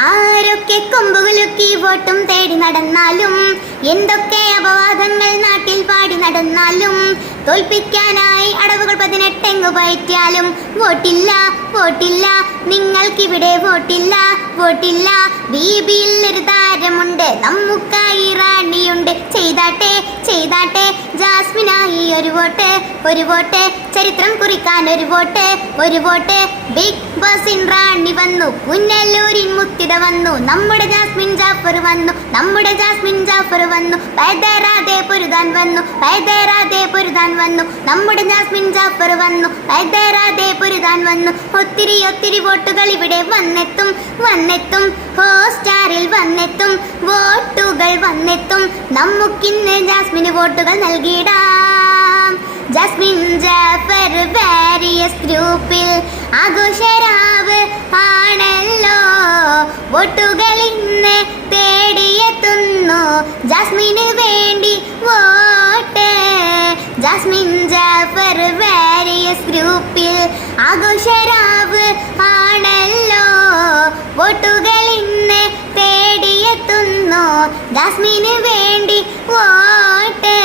ആരൊക്കെ കൊമ്പുകുലുക്കി വോട്ടും തേടി നടന്നാലും എന്തൊക്കെ അപവാദങ്ങൾ നാട്ടിൽ പാടി നടന്നാലും തോൽപ്പിക്കാനായി അടവുകൾ പതിനെട്ടെങ്ങു പയറ്റിയാലും വോട്ടില്ല വോട്ടില്ല നിങ്ങൾക്കിവിടെ വോട്ടില്ല വോട്ടില്ല. ബീബിയിൽ ഒരു താരമുണ്ട് നമുക്കായി റാണിയുണ്ട്. ചെയ്താട്ടെ ചെയ്താട്ടെ ജാസ്മിനായി ഒരു വോട്ട് ഒരു വോട്ട്. ചരിത്രം കുറിക്കാൻ ഒരു വോട്ട് ഒരു വോട്ട്. ബിഗ് ബോസിൻ റാണി വന്നു പുന്നല്ലൂരിൻ മുത്തിട വന്നു. നമ്മുടെ ജാസ്മിൻ ജാഫർ വന്നു നമ്മുടെ ജാസ്മിൻ ജാഫർ വന്നു. പൈതരാതെ പൊരുതാൻ വന്നു പൈതരാതെ പൊരുതാൻ വന്നു. നമ്മുടെ ജാസ്മിൻ ജാഫർ വന്നു. പൈതരാതെ പൊരുതാൻ വന്നു. ഒത്തിരി ഒത്തിരി വോട്ടുകൾ ഇവിടെ വന്നെത്തും വന്നെത്തും. ഹോസ്റ്റാറിൽ വന്നെത്തും. വോട്ടുകൾ വന്നെത്തും. നമുക്കിന്ന് ജാസ്മിന് വോട്ടുകൾ നൽകിയിടാം. ജാസ്മിൻ ജാഫർ വാരിയസ് ഗ്രൂപ്പിൽ ആഘോഷരാവ് ആണല്ലോ. വോട്ടുകൾ ഇന്ന് തേടിയെത്തുന്നു. ജാസ്മിന് ജാസ്മിൻ ജാഫർ വാരിയസ് ഗ്രൂപ്പിൽ ആഘോഷരാവ് ആണല്ലോ. വോട്ടുകൾ ഇന്ന് തേടിയെത്തുന്നു. ജാസ്മിന് വേണ്ടി വോട്ട്.